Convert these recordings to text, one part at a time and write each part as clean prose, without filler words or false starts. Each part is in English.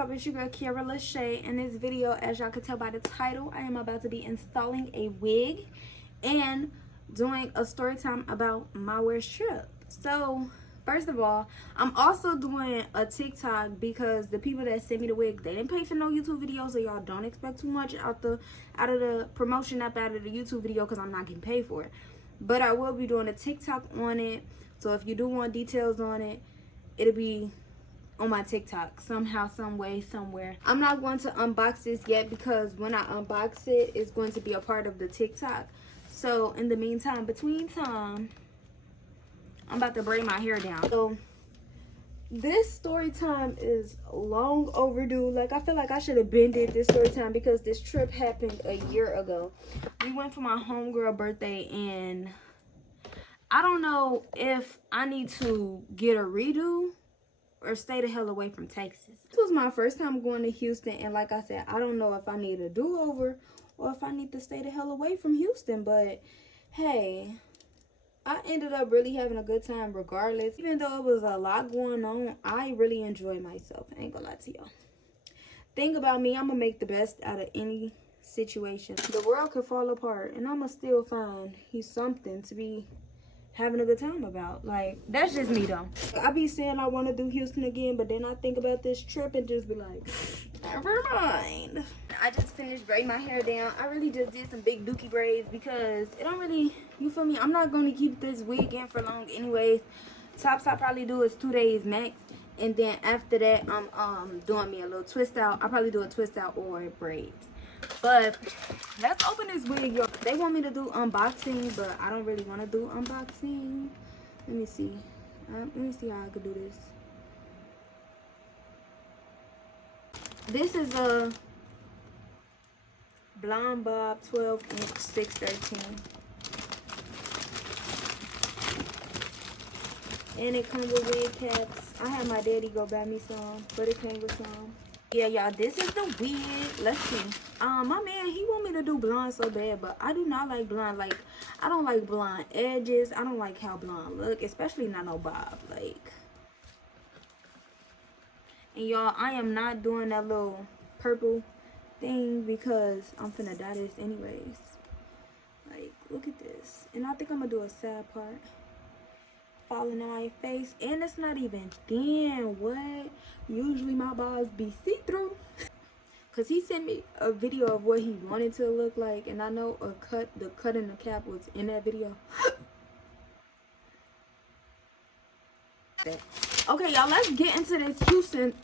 up? It's your girl Kiara Lashae. In this video, as y'all can tell by the title, I am about to be installing a wig and doing a story time about my worst trip. So first of all, I'm also doing a TikTok because the people that sent me the wig, they didn't pay for no YouTube video, so y'all don't expect too much out of the promotion out of the YouTube video because I'm not getting paid for it. But I will be doing a TikTok on it. So if you do want details on it, it'll be on my TikTok somehow, some way, somewhere. I'm not going to unbox this yet because when I unbox it, it's going to be a part of the TikTok. So in the meantime, between time, I'm about to braid my hair down. So this story time is long overdue. Like, I feel like I should have been did this story time because this trip happened a year ago. We went for my homegirl birthday, and I don't know if I need to get a redo or stay the hell away from Texas. This was my first time going to Houston, and like I said, I don't know if I need a do-over or if I need to stay the hell away from Houston. But hey, I ended up really having a good time regardless. Even though it was a lot going on, I really enjoyed myself. I ain't gonna lie to y'all. Thing about me, I'm gonna make the best out of any situation. The world could fall apart and I'ma still find something to be having a good time about. Like, that's just me though. I be saying I want to do Houston again, but then I think about this trip and just be like, never mind. I just finished braiding my hair down. I really just did some big dookie braids because it don't really, you feel me, I'm not going to keep this wig in for long anyways. Tops I probably do is 2 days max, and then after that I'm doing me a little twist out. I'll probably do a twist out or braids. But let's open this wig, y'all. They want me to do unboxing, but I don't really want to do unboxing. Let me see. Let me see how I could do this. This is a Blonde Bob 12-inch 613. And it comes with wig caps. I had my daddy go buy me some, but it came with some. Yeah, y'all, this is the wig. Let's see. My man, he want me to do blonde so bad, but I do not like blonde. Like, I don't like blonde edges. I don't like how blonde look, especially not no bob. Like, and y'all, I am not doing that little purple thing because I'm finna dye this anyways. Like, look at this. And I think I'm gonna do a side part falling on my face, and it's not even thin. What? Usually my bobs be see-through. Cause he sent me a video of what he wanted to look like, and I know the cut in the cap was in that video. Okay, y'all, let's get into this Houston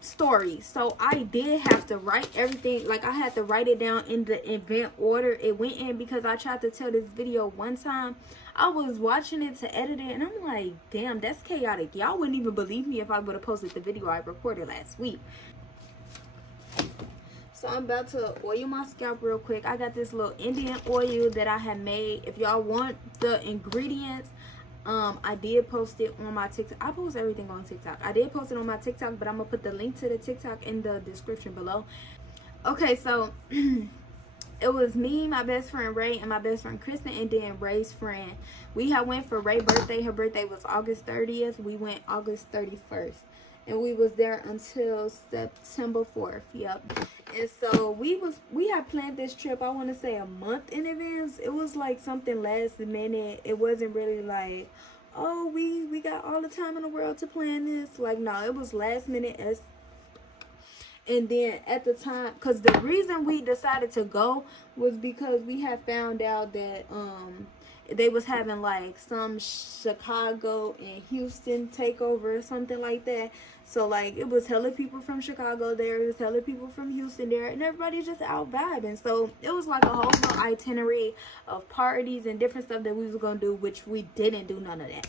story. So I did have to write everything. Like, I had to write it down in the event order it went in because I tried to tell this video one time. I was watching it to edit it, and I'm like, damn, that's chaotic. Y'all wouldn't even believe me if I would have posted the video I recorded last week. So I'm about to oil my scalp real quick. I got this little Indian oil that I had made. If y'all want the ingredients, I did post it on my TikTok. I post everything on TikTok. I did post it on my TikTok, but I'm gonna put the link to the TikTok in the description below. Okay, so it was me, my best friend Ray, and my best friend Kristen, and then Ray's friend. We had went for Ray's birthday. Her birthday was August 30th. We went August 31st. And we was there until September 4th. Yep. And so we had planned this trip, I want to say, a month in advance. It was like something last minute. It wasn't really like, oh, we got all the time in the world to plan this. Like, no, it was last minute. And then at the time, because the reason we decided to go was because we had found out that they was having like some Chicago and Houston takeover or something like that. So like, it was hella people from Chicago there, it was hella people from Houston there, and everybody just out vibing. So it was like a whole little itinerary of parties and different stuff that we was gonna do, which we didn't do none of that.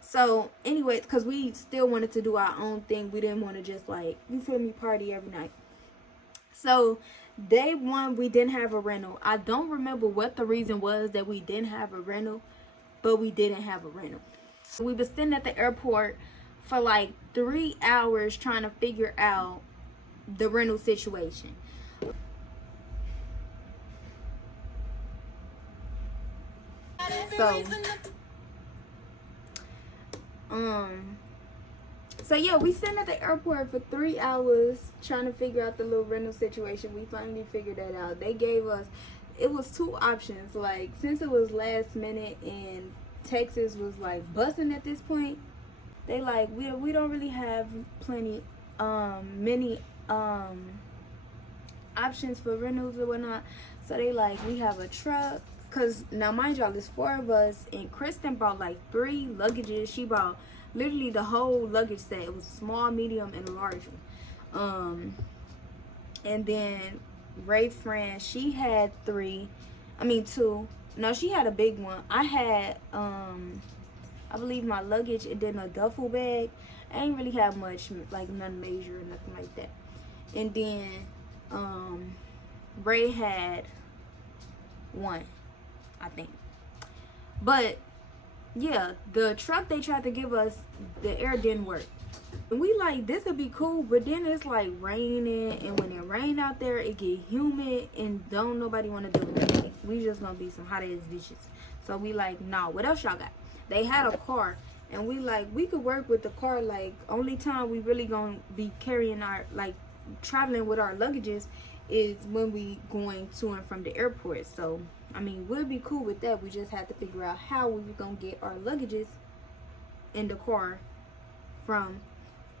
So anyway, because we still wanted to do our own thing, we didn't want to just, like, you feel me, party every night. So day one, we didn't have a rental. I don't remember what the reason was that we didn't have a rental, but we didn't have a rental. So we was sitting at the airport for like 3 hours trying to figure out the rental situation. So So yeah, we sat at the airport for 3 hours trying to figure out the little rental situation. We finally figured that out. They gave us, it was two options. Like, since it was last minute and Texas was like bussing at this point, they like, we don't really have many options for rentals or whatnot. So they like, we have a truck. Cause now mind y'all, there's 4 of us, and Kristen brought like 3 luggages. She brought literally the whole luggage set. It was small, medium, and large one. And then Ray friend, she had 2. No, she had a big one. I had I believe my luggage, and then a duffel bag. I ain't really have much, like none major or nothing like that. And then Ray had 1, I think. But yeah, the truck they tried to give us, the air didn't work. And we like, this would be cool, but then it's like raining, and when it rain out there, it get humid, and don't nobody want to do it. We just gonna be some hot ass bitches. So we like, nah, what else y'all got? They had a car, and we like, we could work with the car. Like, only time we really gonna be carrying our, like, traveling with our luggages is when we going to and from the airport. So I mean, we'll be cool with that. We just have to figure out how we were gonna get our luggages in the car from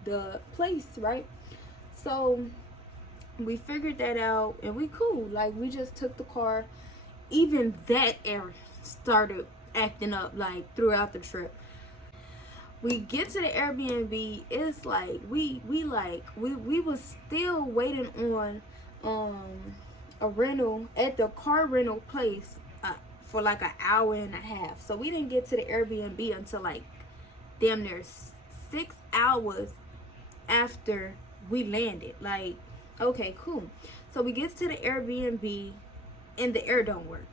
the place, right? So we figured that out, and we cool. Like, we just took the car. Even that air started acting up like throughout the trip. We get to the Airbnb. It's like we was still waiting on a rental at the car rental place for like an hour and a half. So we didn't get to the Airbnb until like damn near 6 hours after we landed. Like, okay, cool. So we get to the Airbnb and the air don't work.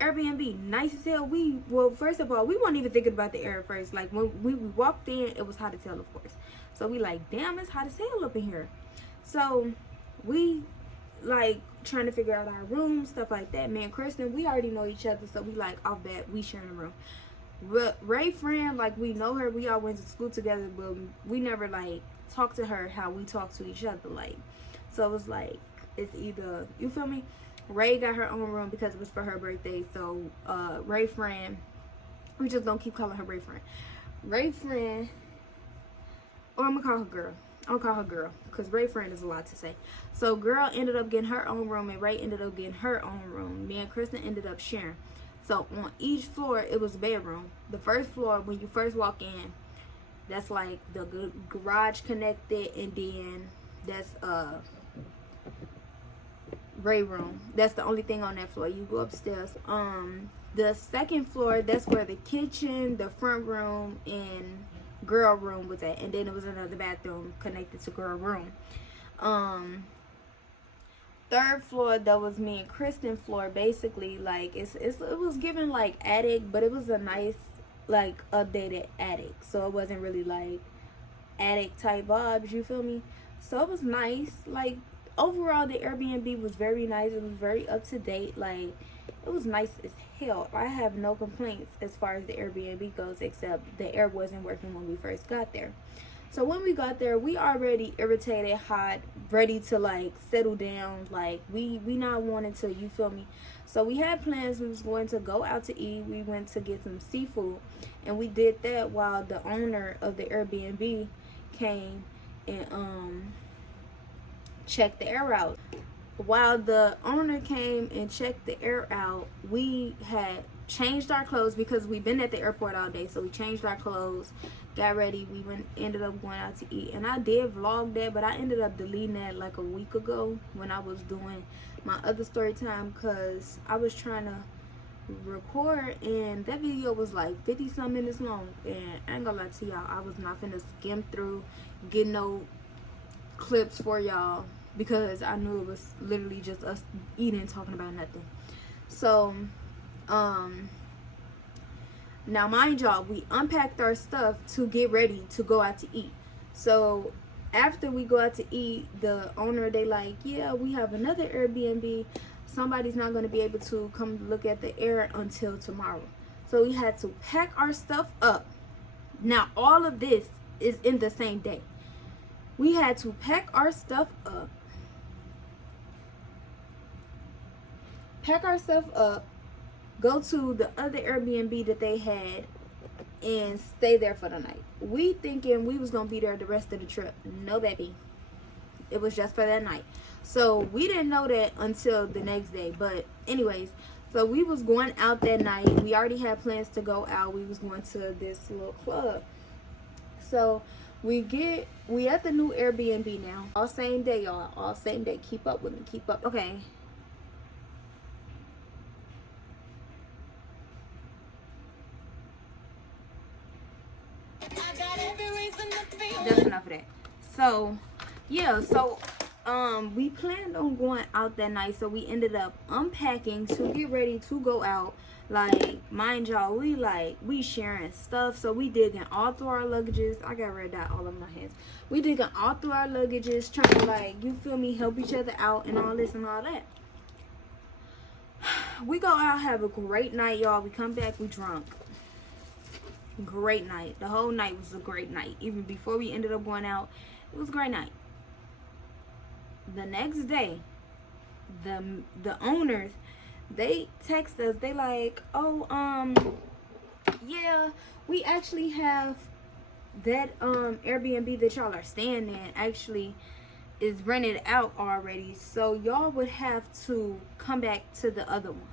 Airbnb nice as hell. Well, first of all, we weren't even thinking about the air at first. Like, when we walked in, it was hot as hell, of course. So we like, damn, it's hot as hell up in here. So we like trying to figure out our room, stuff like that. Me and Kristen, we already know each other, so we like, off that, we sharing a room. But Ray friend, like, we know her, we all went to school together, but we never like talked to her how we talk to each other. Like, so it was like, it's either, you feel me, Ray got her own room because it was for her birthday. So Ray friend, we just don't keep calling her Ray friend. Ray friend, or I'm gonna call her girl. I'll call her girl because Ray friend is a lot to say. So girl ended up getting her own room, and Ray ended up getting her own room. Me and Kristen ended up sharing. So on each floor, it was a bedroom. The first floor, when you first walk in, that's like the garage connected, and then that's Ray room. That's the only thing on that floor. You go upstairs. The second floor, that's where the kitchen, the front room, and girl room was at, and then it was another bathroom connected to girl room. Third floor, that was me and Kristen floor. Basically, like, it was given like attic, but it was a nice, like, updated attic, so it wasn't really like attic type vibes, you feel me? So it was nice. Like, overall, the Airbnb was very nice. It was very up to date. Like, it was nice as hell. I have no complaints as far as the Airbnb goes, except the air wasn't working when we first got there. So when we got there, we already irritated, hot, ready to like settle down. Like, we not wanting to, you feel me? So we had plans. We was going to go out to eat. We went to get some seafood, and we did that while the owner of the Airbnb came and checked the air out. While the owner came and checked the air out, we had changed our clothes because we've been at the airport all day. So we changed our clothes, got ready. We ended up going out to eat, and I did vlog that, but I ended up deleting that like a week ago when I was doing my other story time, because I was trying to record, and that video was like 50 some minutes long, and I ain't gonna lie to y'all, I was not finna skim through, get no clips for y'all, because I knew it was literally just us eating, talking about nothing. So now mind y'all, we unpacked our stuff to get ready to go out to eat. So after we go out to eat, the owner, they like, yeah, we have another Airbnb, somebody's not going to be able to come look at the air until tomorrow. So we had to pack our stuff up, Now all of this is in the same day. We had to pack our stuff up. Go to the other Airbnb that they had, and stay there for the night. We thinking we was gonna be there the rest of the trip. No, baby. It was just for that night. So we didn't know that until the next day. But anyways, so we was going out that night. We already had plans to go out. We was going to this little club. So we at the new Airbnb now. All same day, y'all. All same day. Keep up with me. Keep up. Okay. That's enough of that. So yeah, so we planned on going out that night, so we ended up unpacking to get ready to go out. Like, mind y'all, we sharing stuff, so we digging all through our luggages. I got red dot all over my hands. We digging all through our luggages, trying to, like, you feel me, help each other out and all this and all that. We go out, have a great night, y'all. We come back, we drunk. Great night. The whole night was a great night. Even before we ended up going out, it was a great night. The next day, the owners, they text us. They like, oh, yeah, we actually have that Airbnb that y'all are staying in actually is rented out already, so y'all would have to come back to the other one.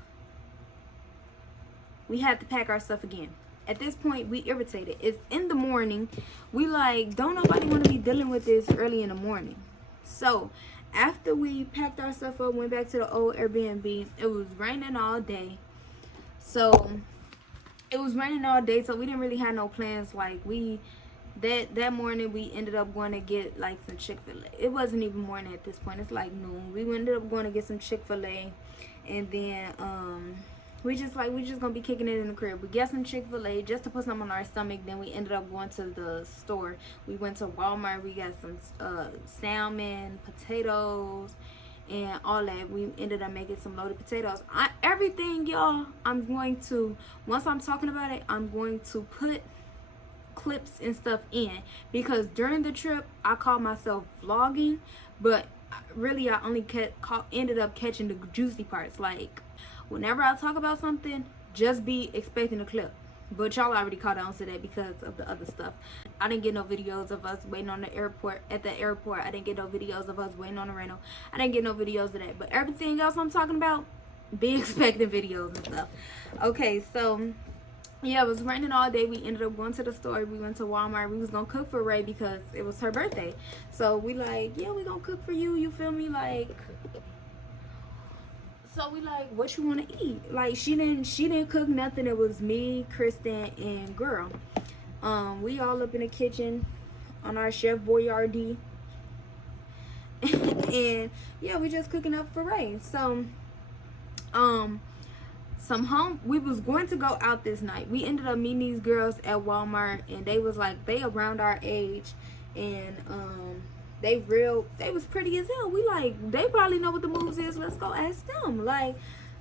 We had to pack our stuff again. At this point, we irritated. It's in the morning. We like, don't nobody want to be dealing with this early in the morning. So after we packed our stuff up, went back to the old Airbnb, it was raining all day. So we didn't really have no plans. Like, that morning we ended up going to get like some Chick-fil-A. It wasn't even morning at this point. It's like noon. We ended up going to get some Chick-fil-A, and then we just gonna be kicking it in the crib. We got some Chick-fil-A just to put some on our stomach. Then we ended up going to the store. We went to Walmart. We got some salmon, potatoes, and all that. We ended up making some loaded potatoes. Everything, y'all, I'm going to, once I'm talking about it, I'm going to put clips and stuff in, because during the trip I called myself vlogging, but really I only ended up catching the juicy parts. Like, whenever I talk about something, just be expecting a clip. But y'all already caught on to that because of the other stuff. I didn't get no videos of us waiting on the airport. At the airport, I didn't get no videos of us waiting on the rental. I didn't get no videos of that. But everything else I'm talking about, be expecting videos and stuff. Okay, so yeah, it was raining all day. We ended up going to the store. We went to Walmart. We was gonna cook for Ray because it was her birthday. So we like, yeah, we gonna cook for you. You feel me? Like, so we like, what you want to eat? Like, she didn't cook nothing. It was me, Kristen, and girl. We all up in the kitchen on our Chef Boyardee. And yeah, we just cooking up for Ray. So we was going to go out this night. We ended up meeting these girls at Walmart, and they was like, they around our age, and they was pretty as hell. We like, they probably know what the moves is. Let's go ask them. Like,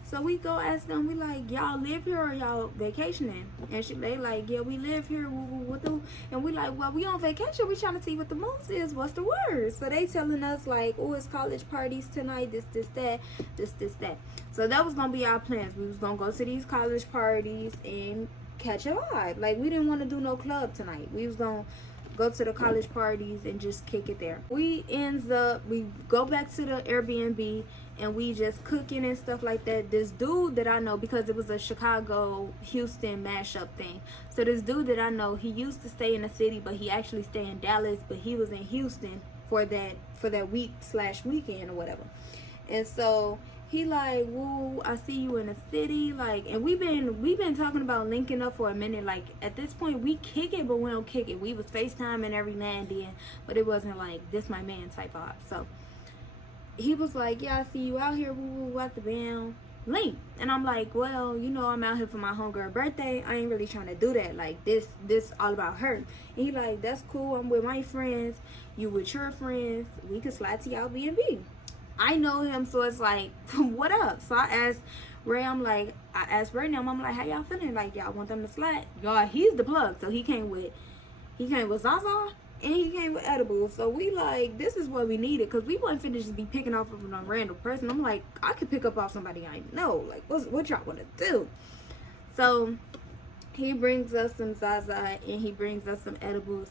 so we go ask them. We like, y'all live here or y'all vacationing? And they like, yeah, we live here. And we like, well, we on vacation. We trying to see what the moves is. What's the word? So they telling us like, oh, it's college parties tonight. This, that. So that was gonna be our plans. We was gonna go to these college parties and catch a vibe. Like, we didn't want to do no club tonight. We was gonna go to the college parties and just kick it there. We go back to the Airbnb, and we just cooking and stuff like that. This dude that I know, because it was a Chicago-Houston mashup thing. So this dude that I know, he used to stay in the city, but he actually stayed in Dallas, but he was in Houston for that week/weekend or whatever. And so he like, woo, I see you in the city. Like, and we've been talking about linking up for a minute. Like, at this point, we kick it, but we don't kick it. We was FaceTiming every now and then, but it wasn't like, this my man type vibe. So he was like, yeah, I see you out here, woo, at the band, link. And I'm like, well, you know, I'm out here for my homegirl birthday. I ain't really trying to do that. Like, this all about her. And he like, that's cool. I'm with my friends. You with your friends. We could slide to y'all B&B. I know him, so it's like, what up? So I asked Ray, I'm like, I'm like, how y'all feeling? Like, y'all want them to slide? Y'all, he's the plug, so he came with He came with Zaza and he came with edibles. So we like, this is what we needed, because we wasn't finna just be picking off of a random person. I'm like, I could pick up off somebody I know. Like, what y'all want to do? So he brings us some Zaza and he brings us some edibles.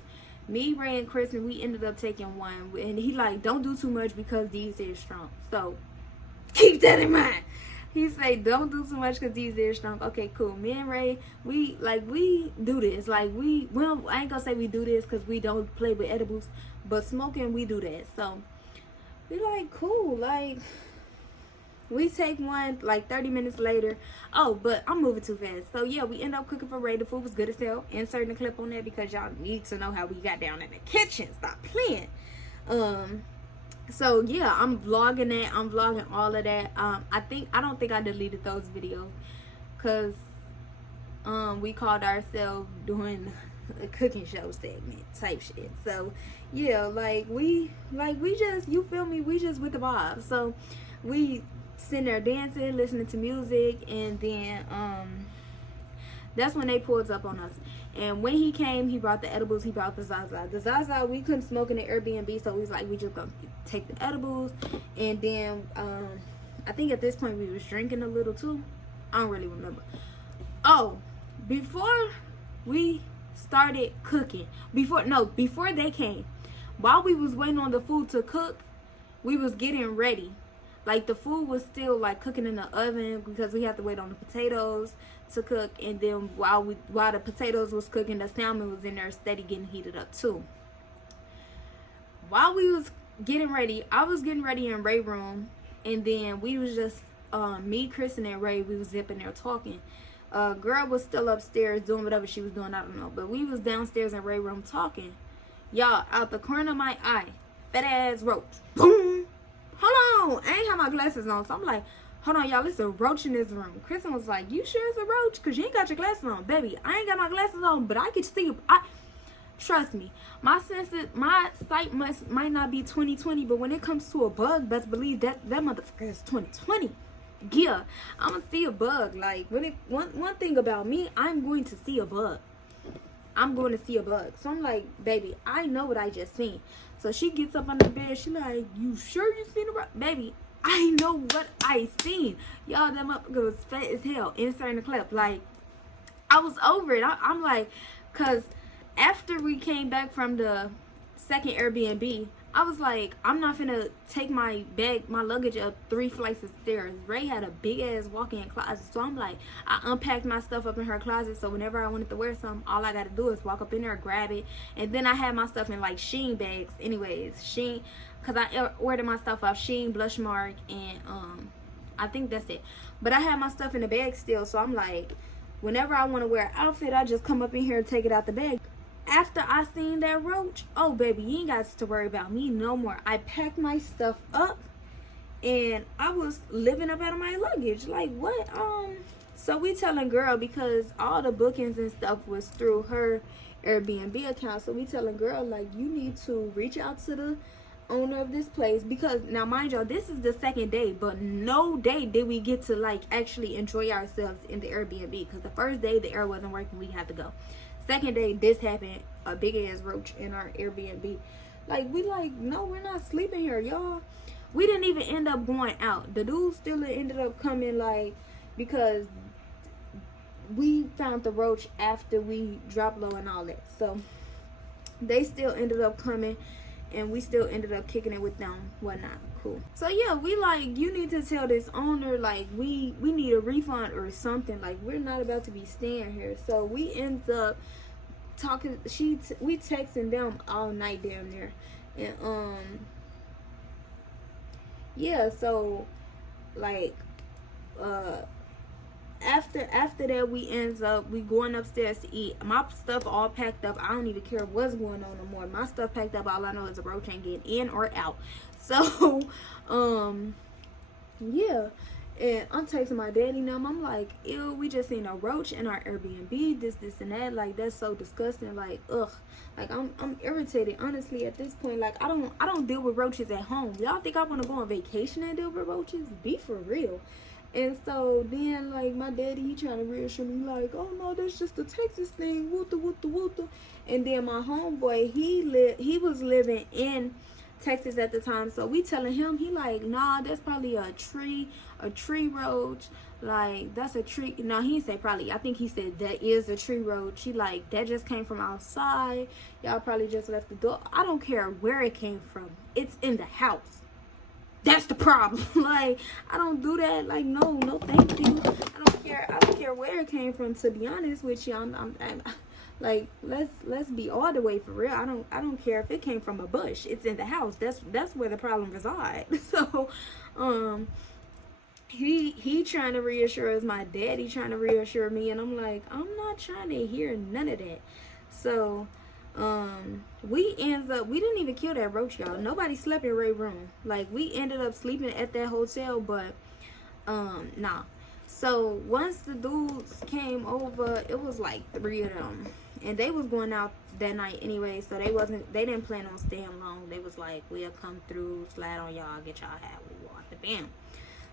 Me, Ray, and Kristen, we ended up taking one. And he like, don't do too much because these are strong. So keep that in mind. He say, don't do too much because these are strong. Okay, cool. Me and Ray, we do this. Like, well, I ain't gonna say we do this because we don't play with edibles. But smoking, we do that. So we like, cool. Like, we take one, like 30 minutes later. Oh, but I'm moving too fast. So yeah, we end up cooking for Ray. The food was good as hell. Inserting a clip on that because y'all need to know how we got down in the kitchen. Stop playing. So yeah, I'm vlogging that. I'm vlogging all of that. I don't think I deleted those videos because we called ourselves doing a cooking show segment type shit. So yeah, like we just, you feel me, we just with the vibe. So we sitting there dancing, listening to music, and then that's when they pulled up on us. And when he came, he brought the edibles, he brought the Zaza. The Zaza, we couldn't smoke in the Airbnb, so we was like, we just gonna take the edibles. And then I think at this point we was drinking a little too. I don't really remember. Oh, before we started cooking, before they came, while we was waiting on the food to cook, we was getting ready. Like, the food was still like cooking in the oven because we had to wait on the potatoes to cook. And then while the potatoes was cooking, the salmon was in there steady getting heated up too. While we was getting ready, I was getting ready in Ray's room, and then we was just me, Kristen, and Ray, we was zipping there talking. Girl was still upstairs doing whatever she was doing, I don't know, but we was downstairs in Ray's room talking. Y'all, out the corner of my eye, fat ass roach, boom. Hold on, I ain't have my glasses on, so I'm like, hold on, y'all, it's a roach in this room. Kristen was like, you sure it's a roach? Because you ain't got your glasses on. Baby, I ain't got my glasses on, but I can see. Trust me, my sight might not be 20/20, but when it comes to a bug, best believe that motherfucker is 20/20. Yeah, I'm going to see a bug. Like, one thing about me, I'm going to see a bug. I'm going to see a bug. So I'm like, baby, I know what I just seen. So she gets up on the bed. She like, you sure you seen a bug? Baby, I know what I seen. Y'all, that motherfucker was fat as hell. Inserting the clip. Like, I was over it. I'm like, because after we came back from the second Airbnb, I was like, I'm not finna take my luggage up 3 flights of stairs. Ray had a big ass walk-in closet, so I'm like, I unpacked my stuff up in her closet, so whenever I wanted to wear something, all I gotta do is walk up in there, grab it. And then I had my stuff in like Shein bags anyways. Shein, because I ordered my stuff off Shein, Blushmark, and I think that's it. But I had my stuff in the bag still, so I'm like, whenever I want to wear an outfit, I just come up in here and take it out the bag. After I seen that roach, oh baby, you ain't got to worry about me no more. I packed my stuff up and I was living up out of my luggage. Like, what? So we telling girl, because all the bookings and stuff was through her Airbnb account. So we telling girl, like, you need to reach out to the owner of this place, because now mind y'all, this is the second day, but no day did we get to like actually enjoy ourselves in the Airbnb, because the first day the air wasn't working, we had to go. Second day, this happened, a big ass roach in our Airbnb. Like, we like, no, we're not sleeping here, y'all. We didn't even end up going out. The dude still ended up coming, like, because we found the roach after we dropped low and all that. So they still ended up coming, and we still ended up kicking it with them, whatnot. Cool. So yeah, we like, you need to tell this owner, like, we need a refund or something. Like, we're not about to be staying here. So we end up talking, we texting them all night down there. And yeah, so like after that, we going upstairs to eat. My stuff all packed up. I don't even care what's going on no more. My stuff packed up. All I know is a roach ain't getting in or out. So yeah, and I'm texting my daddy now. I'm like, ew, we just seen a roach in our Airbnb, this and that. Like, that's so disgusting. Like, ugh. Like, I'm irritated, honestly, at this point. Like, I don't deal with roaches at home. Y'all think I want to go on vacation and deal with roaches? Be for real. And so then, like, my daddy, he trying to reassure me, like, oh no, that's just a Texas thing, woota woota woota. And then my homeboy, he was living in Texas at the time, so we telling him, he like, nah, that's probably a tree roach. Like, that's a tree. No, he didn't say probably. I think he said that is a tree roach. He like, that just came from outside. Y'all probably just left the door. I don't care where it came from. It's in the house. That's the problem. Like, I don't do that. Like, no, thank you. I don't care where it came from. To be honest with you, I'm like, let's be all the way for real. I don't care if it came from a bush. It's in the house. That's where the problem resides. So, he trying to reassure us. My daddy trying to reassure me, and I'm like, I'm not trying to hear none of that. So, we didn't even kill that roach, y'all. Nobody slept in Ray's room. Like, we ended up sleeping at that hotel, but nah. So once the dudes came over, it was like 3 of them, and they was going out that night anyway, so they didn't plan on staying long. They was like, we'll come through, slide on y'all, get y'all hat, we walk the bam.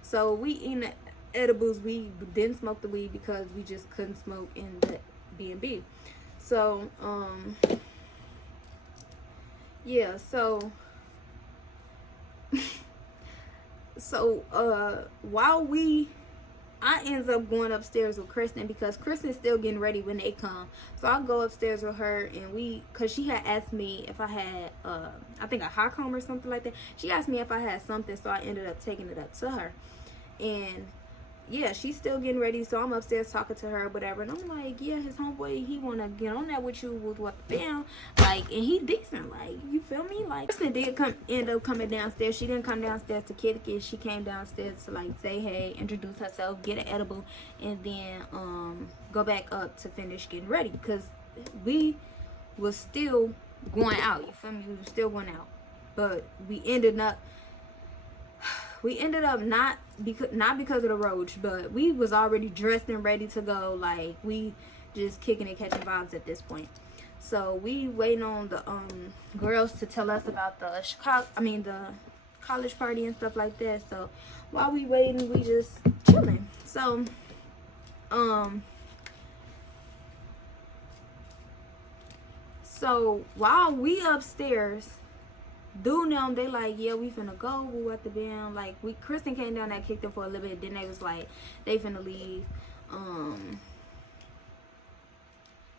So we eating the edibles. We didn't smoke the weed because we just couldn't smoke in the B&B. So yeah, so while I ends up going upstairs with Kristen because Kristen's still getting ready when they come. So I'll go upstairs with her, and cause she had asked me if I had I think a hot comb or something like that. She asked me if I had something, so I ended up taking it up to her. And yeah, she's still getting ready, so I'm upstairs talking to her, whatever. And I'm like, yeah, his homeboy, he wanna get on that with you, with what the damn, like, and he decent, like, you feel me? Like, Kristen did end up coming downstairs. She didn't come downstairs to kick it. She came downstairs to like say hey, introduce herself, get an edible, and then go back up to finish getting ready because we was still going out. You feel me? We were still going out, but we ended up not because of the roach, but we was already dressed and ready to go. Like, we just kicking and catching vibes at this point. So we waiting on the girls to tell us about the the college party and stuff like that. So while we waiting, we just chilling. So while we upstairs, dude them, they like, yeah, we finna go, we at the band. Like, Kristen came down and kicked them for a little bit, then they was like, they finna leave.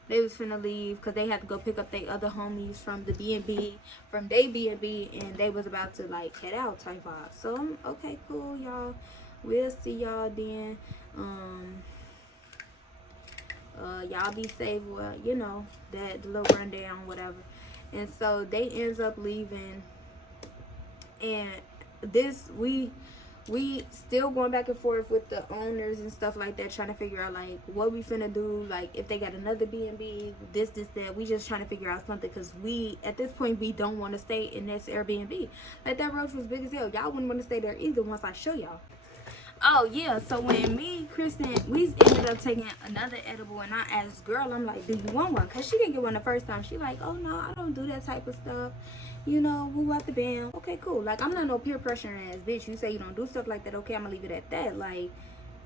They was finna leave because they had to go pick up their other homies from the B&B, from their B&B, and they was about to like head out type vibe. So I'm okay, cool, y'all, we'll see y'all then. Y'all be safe, well, you know, that the little rundown, whatever. And so they ends up leaving, and we still going back and forth with the owners and stuff like that, trying to figure out like what we finna do, like if they got another B&B, this that. We just trying to figure out something because we at this point we don't want to stay in this Airbnb. Like, that roach was big as hell. Y'all wouldn't want to stay there either once I show y'all. Oh yeah, so when me and Kristen, we ended up taking another edible, and I asked girl, I'm like, do you want one? Because she didn't get one the first time. She like, oh no, I don't do that type of stuff, you know, who at the band. Okay, cool. Like, I'm not no peer pressure ass bitch. You say you don't do stuff like that, okay, I'm gonna leave it at that. Like,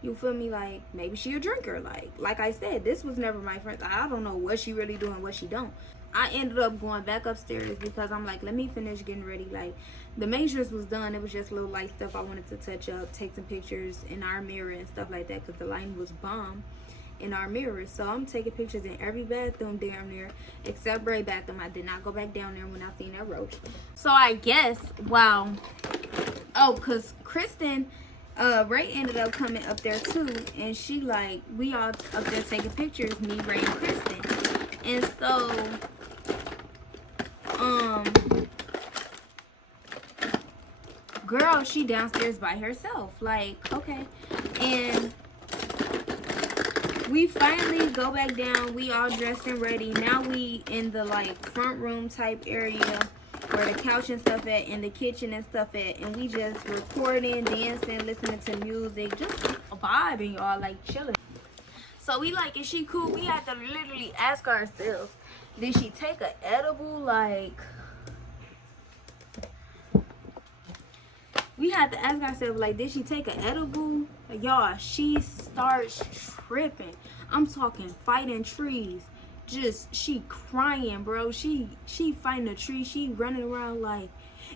you feel me? Like, maybe she a drinker. Like I said, this was never my friend. I don't know what she really doing, what she don't. I ended up going back upstairs because I'm like, let me finish getting ready. Like, the measures was done. It was just little light stuff I wanted to touch up, take some pictures in our mirror and stuff like that because the lighting was bomb in our mirror. So I'm taking pictures in every bathroom down there except Ray's bathroom. I did not go back down there when I seen that roach. So I guess, wow. Oh, because Kristen, Ray ended up coming up there too, and she like, we all up there taking pictures, me, Ray, and Kristen. And so girl, she downstairs by herself. Like, okay. And we finally go back down. We all dressed and ready. Now we in the like front room type area where the couch and stuff at, and the kitchen and stuff at, and we just recording, dancing, listening to music, just vibing, y'all, like chilling. So we like, is she cool? We had to literally ask ourselves, did she take an edible? Like, we had to ask ourselves, like, did she take an edible? Y'all, she starts tripping. I'm talking fighting trees. Just, she crying, bro. She fighting a tree. She running around like,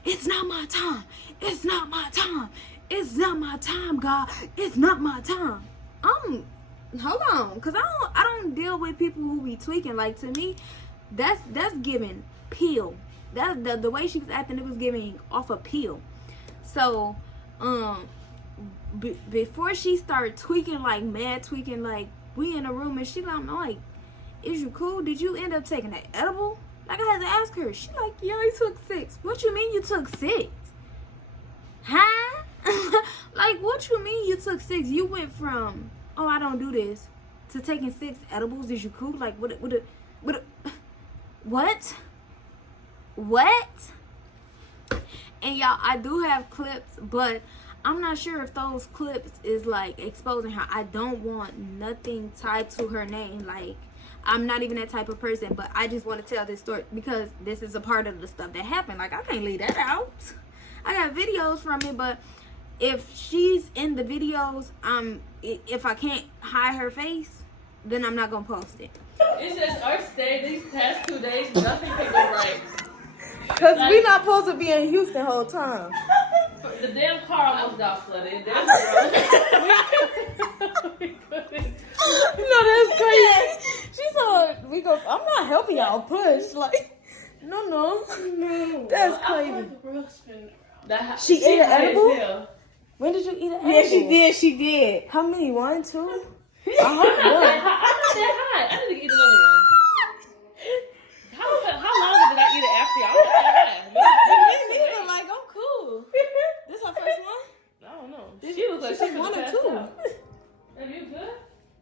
it's not my time. It's not my time. It's not my time, God. It's not my time. Hold on, because I don't deal with people who be tweaking. Like, to me, that's giving pill. That the way she was acting, it was giving off a pill. So, before she started tweaking, like mad tweaking, like we in a room and she like, is you cool? Did you end up taking that edible? Like, I had to ask her. She like, yeah, I took 6. What you mean you took 6? Huh? Like, what you mean you took 6? You went from, oh, I don't do this, to taking 6 edibles. Is you cool? Like, what? And y'all, I do have clips, but I'm not sure if those clips is like exposing her. I don't want nothing tied to her name. Like, I'm not even that type of person, but I just want to tell this story because this is a part of the stuff that happened. Like, I can't leave that out. I got videos from it, but if she's in the videos, if I can't hide her face, then I'm not gonna post it. It's just our stay these past 2 days, nothing can go right. Cause we not supposed to be in Houston the whole time. The damn car almost got flooded. No, that's crazy. She saw we go. I'm not helping y'all push. Like, no. That's crazy. She ate an edible? When did you eat an edible? Yeah, she did. How many? 1, 2? I hope one. I'm not that high. I need to eat another one. How long did I eat it after y'all? Like, I'm cool. This her first one? I don't know. She looks like she's 1 or 2. Are you good?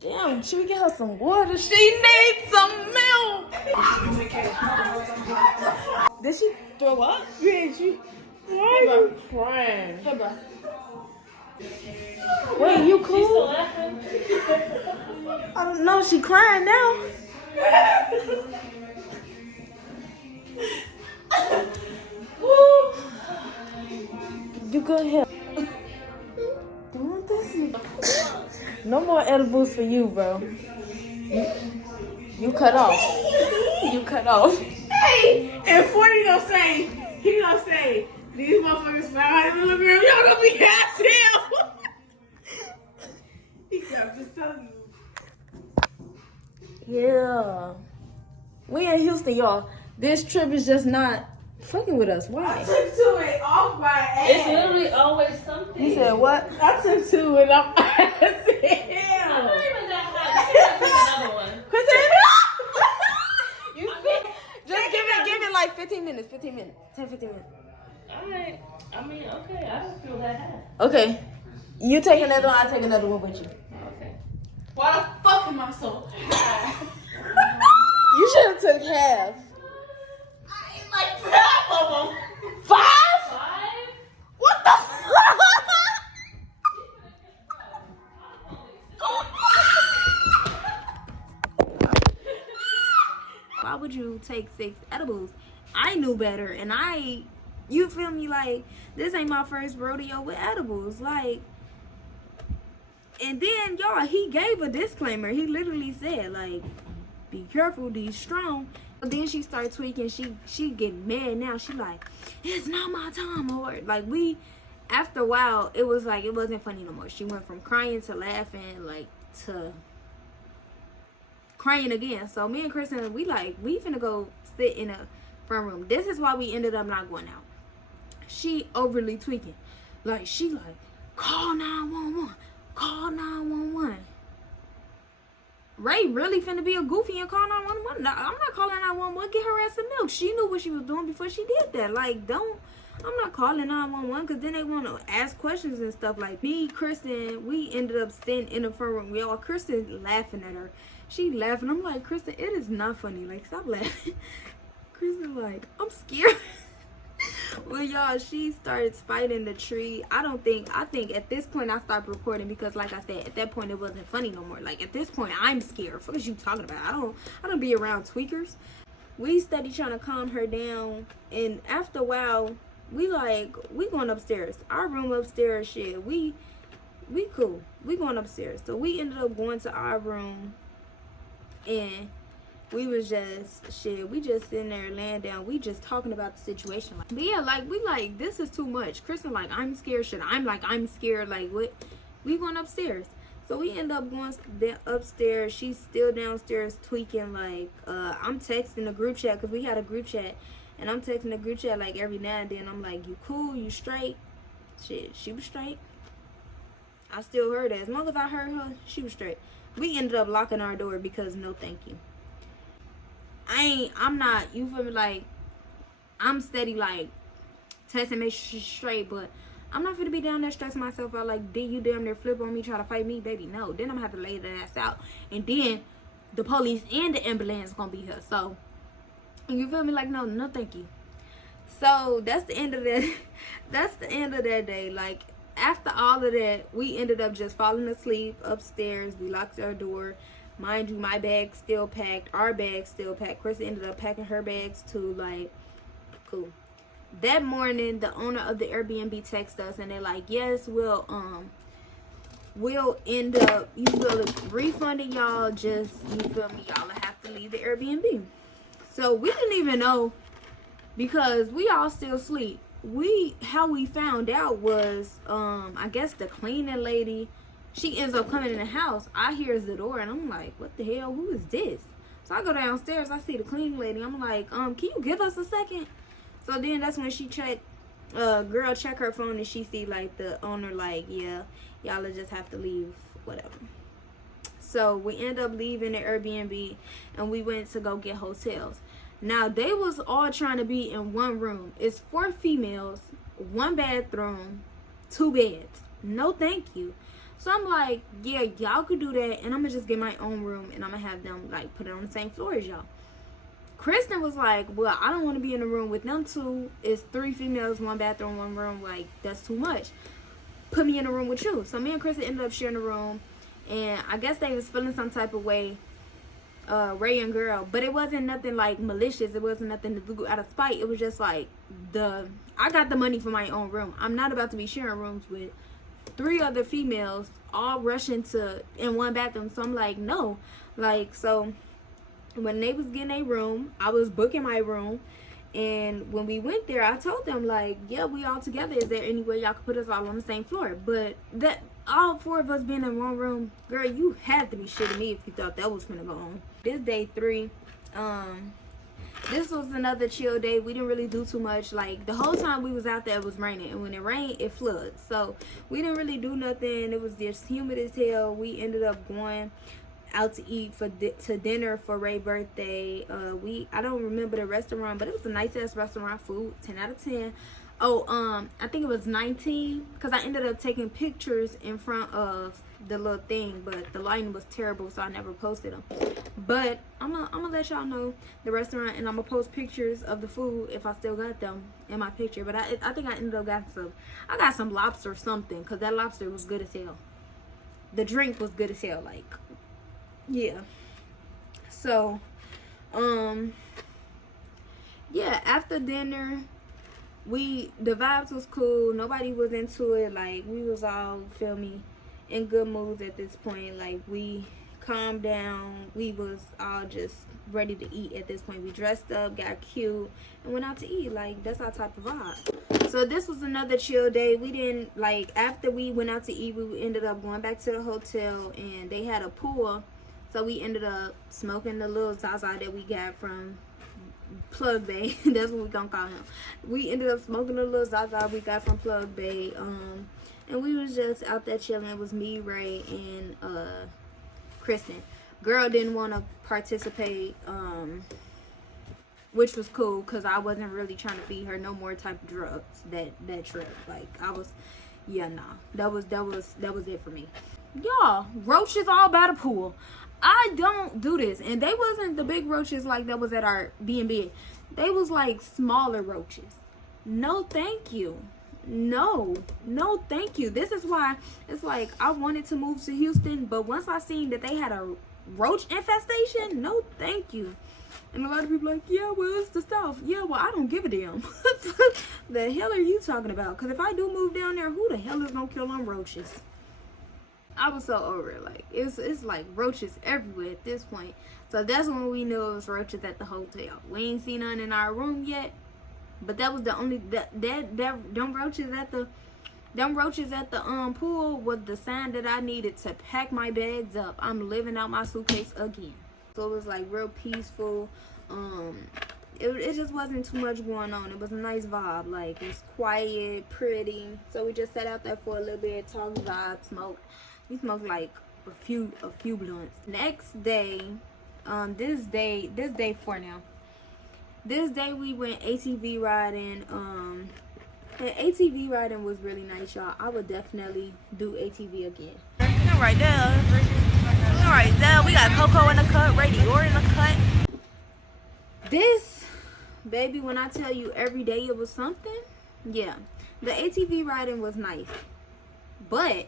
Damn, should we get her some water? She needs some milk. Did she throw up? Yeah, why are you crying? Wait, you She's cool? still laughing? I don't know. She crying now. You good here? Do you want this? No more edibles for you, bro. You cut off. You cut off. Hey, and 40 gonna say, these motherfuckers sound like little girl, y'all gonna be ass hell. He said, I'm just telling you. Yeah. We in Houston, y'all. This trip is just not fucking with us. I Why? took to it off my ass. It's literally always something. You said what? I took to it off my ass. I'm not even that hot. You gotta take another one. Kristen, you see? Just give it like 15 minutes. 10, 15 minutes. Alright. I mean, okay. I don't feel that hot. Okay. You take another one, I take another one with you. Okay. Why the fuck am I so high? You should have took half. I ate like 5 of them. 5? 5? What the fuck? Why would you take 6 edibles? I knew better, and you feel me, like, this ain't my first rodeo with edibles, like. And then, y'all, he gave a disclaimer. He literally said, like, be careful, these strong. But then she started tweaking. She getting mad now. She like, it's not my time, or like, after a while, it was like, it wasn't funny no more. She went from crying to laughing, like, to crying again. So me and Kristen, we finna go sit in a front room. This is why we ended up not going out. She overly tweaking. Like, she like, call 911. Call 911. Ray really finna be a goofy and call 911. No, I'm not calling 911. Get her ass some milk. She knew what she was doing before she did that. Like, I'm not calling 911 because then they want to ask questions and stuff. Like, me, Kristen, we ended up sitting in the front room. We all, Kristen laughing at her. She laughing. I'm like, Kristen, it is not funny. Like, stop laughing. Kristen like, I'm scared. Well, y'all, she started spiting the tree. I think at this point I stopped recording because, like I said, at that point it wasn't funny no more. Like, at this point I'm scared. What is you talking about? I don't be around tweakers. We steady trying to calm her down, and after a while We going upstairs. Our room upstairs, shit. We cool. We going upstairs. So we ended up going to our room, and we was just shit. We just sitting there laying down. We just talking about the situation. But yeah, like we like this is too much. Kristen like I'm scared. Shit. I'm scared. Like what? We going upstairs. So we end up going upstairs. She's still downstairs tweaking. Like I'm texting the group chat because we had a group chat, and I'm texting the group chat like every now and then. I'm like, you cool? You straight? Shit, she was straight. I still heard her. As long as I heard her, she was straight. We ended up locking our door because no thank you. I'm not, you feel me, like, I'm steady, like, testing, make sure she's straight, but I'm not gonna be down there stressing myself out, like, did you damn near flip on me, try to fight me, baby, no, then I'm gonna have to lay the ass out, and then the police and the ambulance gonna be here, so, you feel me, like, no thank you. So, that's the end of that, that's the end of that day, like, after all of that, we ended up just falling asleep upstairs, we locked our door. Mind you, my bag's still packed. Our bag's still packed. Chris ended up packing her bags too. Like, cool. That morning, the owner of the Airbnb texted us, and they're like, "Yes, we'll end up refunding y'all. Just you feel me, y'all have to leave the Airbnb." So we didn't even know because we all still sleep. How we found out was I guess the cleaning lady. She ends up coming in the house. I hears the door, and I'm like, what the hell? Who is this? So I go downstairs. I see the cleaning lady. I'm like, can you give us a second? So then that's when she check her phone, and she see, like, the owner, like, yeah, y'all just have to leave, whatever. So we end up leaving the Airbnb, and we went to go get hotels. Now, they was all trying to be in one room. It's 4 females, 1 bathroom, 2 beds. No, thank you. So I'm like, yeah, y'all could do that, and I'm gonna just get my own room, and I'm gonna have them like put it on the same floor as y'all. Kristen was like, well, I don't want to be in the room with them 2. It's 3 females, 1 bathroom, 1 room. Like, that's too much. Put me in a room with you. So me and Kristen ended up sharing a room, and I guess they was feeling some type of way, Ray and girl, but it wasn't nothing like malicious. It wasn't nothing to do out of spite. It was just like I got the money for my own room. I'm not about to be sharing rooms with 3 other females all rushing in 1 bathroom. So I'm like, no. Like, so when they was getting a room, I was booking my room, and when we went there, I told them, like, yeah, we all together. Is there any way y'all could put us all on the same floor? But that all 4 of us being in 1 room, girl, you had to be shitting me if you thought that was gonna go on. This day 3, this was another chill day. We didn't really do too much. Like, the whole time we was out there, it was raining, and when it rained, it floods. So we didn't really do nothing. It was just humid as hell. We ended up going out to eat to dinner for Ray's birthday. I don't remember the restaurant, but it was a nice ass restaurant. Food 10 out of 10. I think it was 19 because I ended up taking pictures in front of the little thing, but the lighting was terrible, so I never posted them. But I'm gonna let y'all know the restaurant, and I'm gonna post pictures of the food if I still got them in my picture. But I think I ended up got some lobster or something, because that lobster was good as hell. The drink was good as hell, like, yeah. So yeah, after dinner, the vibes was cool. Nobody was into it. Like, we was all, feel me, in good moods at this point. Like, we calmed down. We was all just ready to eat at this point. We dressed up, got cute, and went out to eat. Like, that's our type of vibe. So this was another chill day. We didn't, like, after we went out to eat, we ended up going back to the hotel, and they had a pool. So we ended up smoking the little Zaza that we got from Plug Bay. That's what we gonna call him. We ended up smoking a little Zaza we got from Plug Bay, and we was just out there chilling. It was me, Ray, and Kristen. Girl didn't want to participate, which was cool, because I wasn't really trying to feed her no more type of drugs that trip. Like, I was, yeah, nah, that was it for me. Y'all, roaches all by the pool. I don't do this. And they wasn't the big roaches like that was at our B&B. They was like smaller roaches. No, thank you. No, thank you. This is why it's like I wanted to move to Houston, but once I seen that they had a roach infestation? No, thank you. And a lot of people like, yeah, well, it's the South. Yeah, well, I don't give a damn. The hell are you talking about? Because if I do move down there, who the hell is going to kill them roaches? I was so over it. Like, it's like roaches everywhere at this point. So that's when we knew it was roaches at the hotel. We ain't seen none in our room yet. But that was the only, them roaches at the pool was the sign that I needed to pack my bags up. I'm living out my suitcase again. So it was like real peaceful. It just wasn't too much going on. It was a nice vibe. Like, it's quiet, pretty. So we just sat out there for a little bit, talked, vibe, smoked. We smoked like a few blunts. Next day, this day 4 now. This day we went ATV riding. And ATV riding was really nice, y'all. I would definitely do ATV again. Right there. Right there. We got Coco in the cut, Ray Dior in the cut. This, baby, when I tell you every day it was something, yeah. The ATV riding was nice. But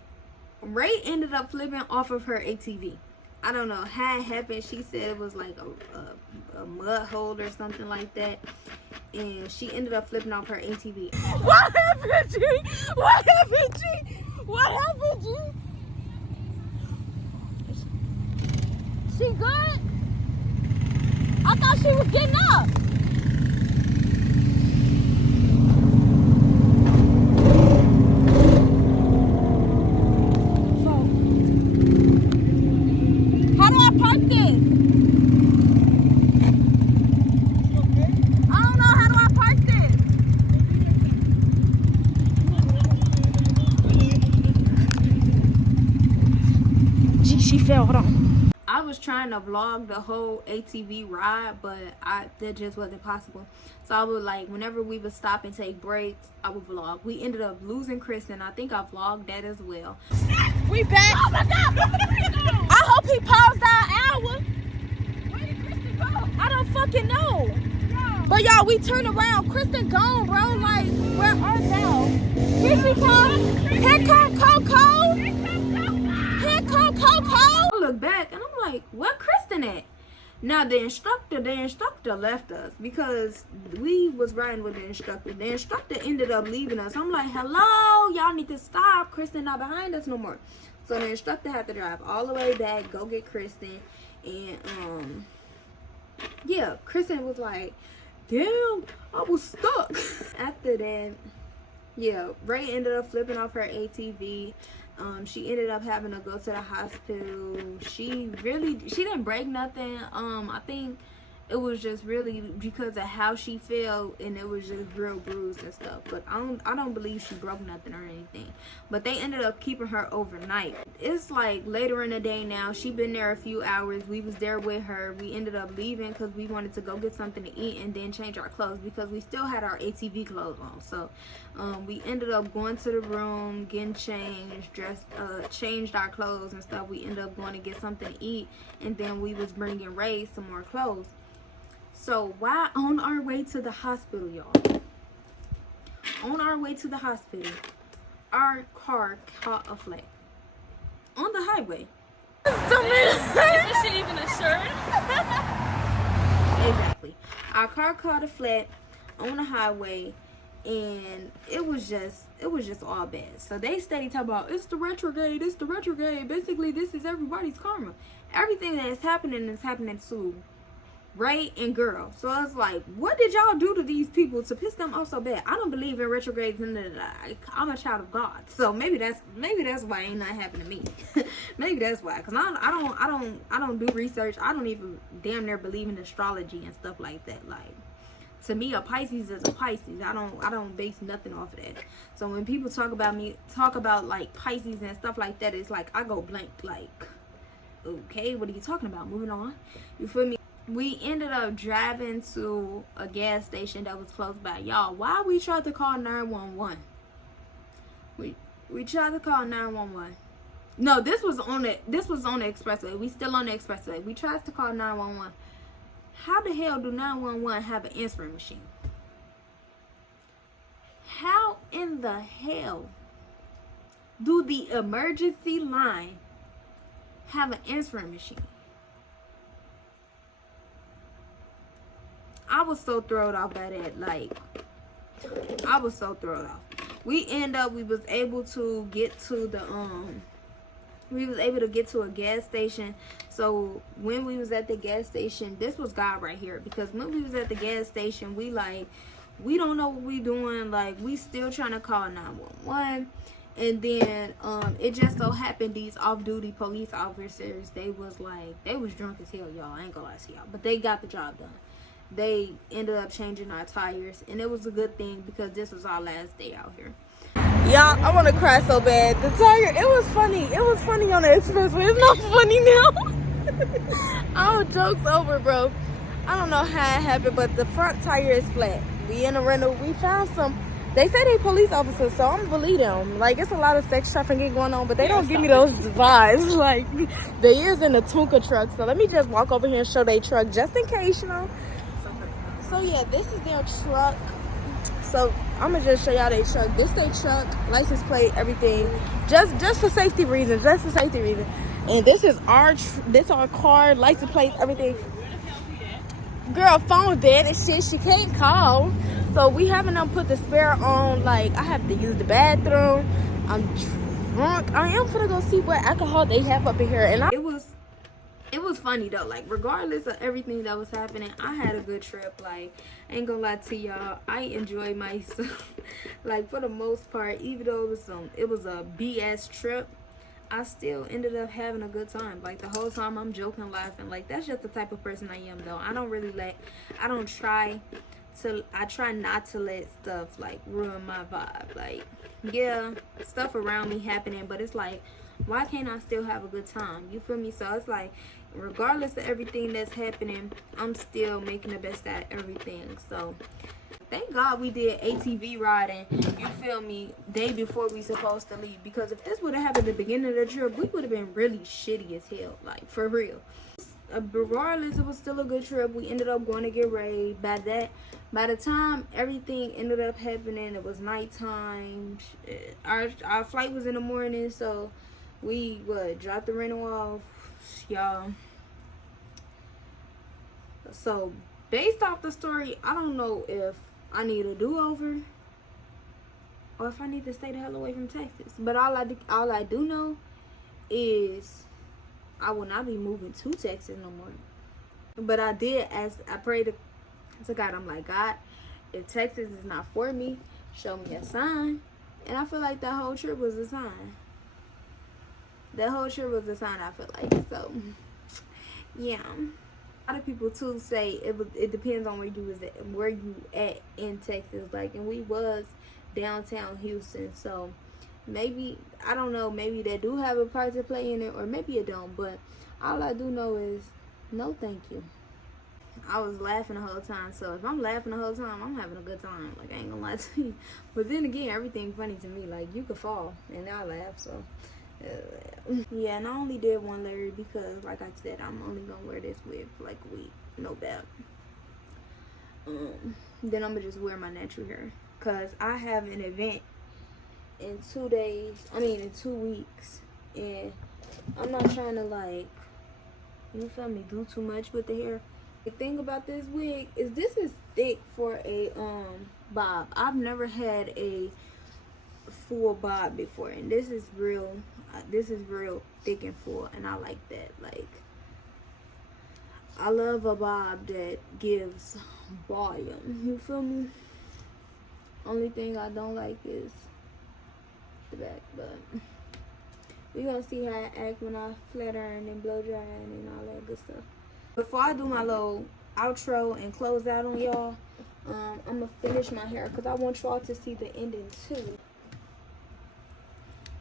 Ray ended up flipping off of her ATV. I don't know how it happened. She said it was like a mud hole or something like that. And she ended up flipping off her ATV. What happened, G? What happened, G? What happened, G? She good? I thought she was getting up. How do I park this? I don't know. How do I park this? Gee, she fell. Hold on. I was trying to vlog the whole ATV ride, but that just wasn't possible. So I would, like, whenever we would stop and take breaks, I would vlog. We ended up losing Kristen. I think I vlogged that as well. We back. Oh my God. I hope he paused our hour. Where did Kristen go? I don't fucking know. No. But y'all, we turned around. Kristen gone, bro. Like, where are thou? Here she comes. Here come Coco. Here come Coco. I look back and I'm like, where Kristen at? Now the instructor left us because we was riding with the instructor. The instructor ended up leaving us. I'm like, hello, y'all need to stop. Kristen not behind us no more. So the instructor had to drive all the way back, go get Kristen. And yeah, Kristen was like, damn, I was stuck. After that, yeah, Ray ended up flipping off her ATV. She ended up having to go to the hospital. She didn't break nothing. I think it was just really because of how she fell, and it was just real bruised and stuff. But I don't believe she broke nothing or anything. But they ended up keeping her overnight. It's like later in the day now. She been there a few hours. We was there with her. We ended up leaving because we wanted to go get something to eat and then change our clothes because we still had our ATV clothes on. So we ended up going to the room, getting changed, changed our clothes and stuff. We ended up going to get something to eat, and then we was bringing Ray some more clothes. So while on our way to the hospital, y'all, our car caught a flat on the highway. Is this shit even insured? Exactly. Our car caught a flat on the highway, and it was just all bad. So they steady talking about it's the retrograde. Basically, this is everybody's karma. Everything that is happening to Ray and girl. So I was like, what did y'all do to these people to piss them off so bad? I don't believe in retrogrades, and I'm a child of God. So maybe that's why ain't nothing happened to me. Maybe that's why, because I don't do research. I don't even damn near believe in astrology and stuff like that. Like, to me, a Pisces is a Pisces. I don't base nothing off of that. So when people talk about like Pisces and stuff like that, it's like I go blank. Like, okay, what are you talking about? Moving on. You feel me? We ended up driving to a gas station that was close by. Y'all, why we tried to call 911? We tried to call 911. No, this was on the expressway. We still on the expressway. We tried to call 911. How the hell do 911 have an answering machine? How in the hell do the emergency line have an answering machine? I was so thrown off by that. Like, I was so thrown off. We was able to get to the a gas station. So when we was at the gas station, this was God right here, because when we was at the gas station, we don't know what we doing. Like, we still trying to call 911. And then it just so happened these off-duty police officers, they was drunk as hell, y'all. I ain't gonna lie to y'all, but they got the job done. They ended up changing our tires, and it was a good thing because this was our last day out here. Y'all, I want to cry so bad. The tire, it was funny. It was funny on the expressway. It's not funny now. All jokes over, bro. I don't know how it happened, but the front tire is flat. We in a rental. We found some. They say they police officers, so I'm gonna believe them. Like, it's a lot of sex trafficking going on, but they don't give me those vibes. Like, they is in a Tonka truck. So let me just walk over here and show their truck just in case, you know. So yeah, this is their truck. So I'm gonna just show y'all their truck. This their truck, license plate, everything, just for safety reasons, And this is our car, license plate, everything. Girl, phone dead and shit. She can't call. So we having them put the spare on. Like, I have to use the bathroom. I'm drunk. I am gonna go see what alcohol they have up in here. And it was funny though. Like, regardless of everything that was happening, I had a good trip. Like, I ain't gonna lie to y'all, I enjoyed myself. Like, for the most part, even though it was a BS trip, I still ended up having a good time. Like, the whole time I'm joking, laughing. Like, that's just the type of person I am though. I try not to let stuff like ruin my vibe. Like, yeah, stuff around me happening, but it's like, why can't I still have a good time? You feel me? So it's like, regardless of everything that's happening, I'm still making the best out of everything. So thank God we did ATV riding, you feel me, day before we supposed to leave. Because if this would have happened at the beginning of the trip, we would have been really shitty as hell. Like, for real. Regardless, it was still a good trip. We ended up going to get ready. By the time everything ended up happening, it was nighttime. Our flight was in the morning, so we dropped the rental off, y'all. So based off the story, I don't know if I need a do-over or if I need to stay the hell away from Texas. But all I do know is I will not be moving to Texas no more. But I prayed to God. I'm like, God, if Texas is not for me, show me a sign. And I feel like that whole trip was a sign. I feel like. So yeah, a lot of people too say it depends on where you at in Texas. Like, and we was downtown Houston, so maybe, I don't know, maybe they do have a part to play in it, or maybe it don't. But all I do know is, no thank you. I was laughing the whole time, so if I'm laughing the whole time, I'm having a good time. Like, I ain't gonna lie to you. But then again, everything funny to me. Like, you could fall and I laugh. So yeah, and I only did one layer because, like I said, I'm only gonna wear this wig for like a week, no doubt. Then I'm gonna just wear my natural hair, because I have an event in 2 weeks, and I'm not trying to, like, you feel me, do too much with the hair. The thing about this wig is this is thick for a bob. I've never had a full bob before, and this is real thick and full, and I like that. Like, I love a bob that gives volume, you feel me? Only thing I don't like is the back, but we're gonna see how I act when I flat iron and blow dry and all that good stuff. Before I do my little outro and close out on y'all, I'm gonna finish my hair because I want y'all to see the ending too.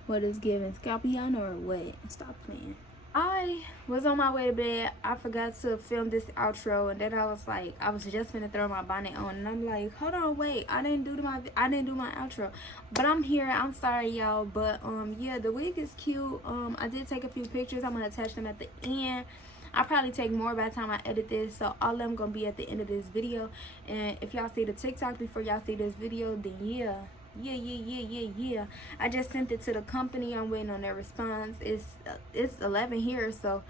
What is giving, Scalpion or what? Stop playing. I was on my way to bed. I forgot to film this outro, and then I was just gonna throw my bonnet on, and I'm like, hold on, wait, I didn't do my outro. But I'm here. I'm sorry, y'all. But yeah, the wig is cute. I did take a few pictures. I'm gonna attach them at the end. I'll probably take more by the time I edit this, so all of them gonna be at the end of this video. And if y'all see the TikTok before y'all see this video, then yeah. I just sent it to the company. I'm waiting on their response. It's 11 here, so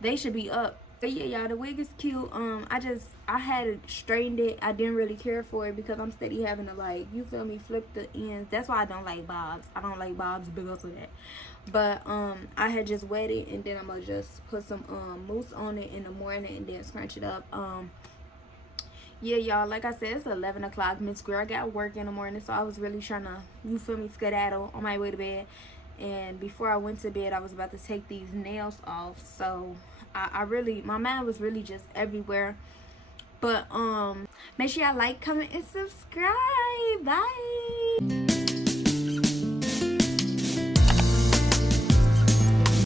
they should be up But yeah, y'all, the wig is cute. I had straightened it. I didn't really care for it because I'm steady having to, like, you feel me, flip the ends. That's why I don't like bobs. I don't like bobs because of that. But I had just wet it, and then I'm gonna just put some mousse on it in the morning and then scrunch it up. Yeah, y'all, like I said, it's 11 o'clock. Miss Girl got work in the morning, so I was really trying to, you feel me, skedaddle on my way to bed. And before I went to bed, I was about to take these nails off. So I really, my mind was really just everywhere. But make sure y'all like, comment, and subscribe. Bye.